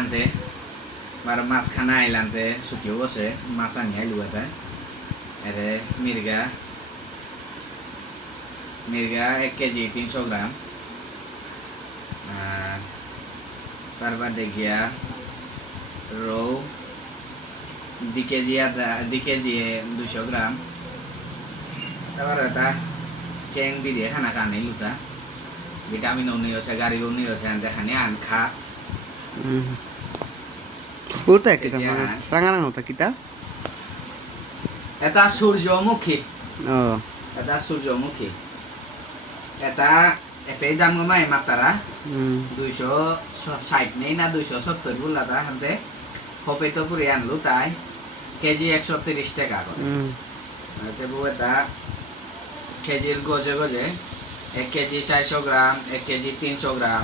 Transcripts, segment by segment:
আনতে বার মাছ খানা আইল আনতে শুকিয়েও বসে মাছ আনি আইলু এটা এরে মির্গা 1 কেজি 300 গ্রাম আর তার বাদে গিয়া রৌ 2 কেজি 200 গ্রাম তারপর এটা চেং দিয়ে খানা খানি লুতা ভিটামিন উনি হচ্ছে গাড়ি উনি হচ্ছে আনতে খানি আন খা ওটা একটা রাঙা রাঙা ওটা কিটা এটা সূর্যমুখী ও এটা সূর্যমুখী এটা এটাই দাম কমাই মাতারা 260 নেই না 270 বললাটা হাতে হপে তো পুরে আনলু তাই কেজি 130 টাকা করে তবু এটা কেজির গজে গজে 1 কেজি 400 গ্রাম 1 কেজি 300 গ্রাম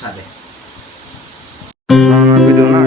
সাদে ভিডিও না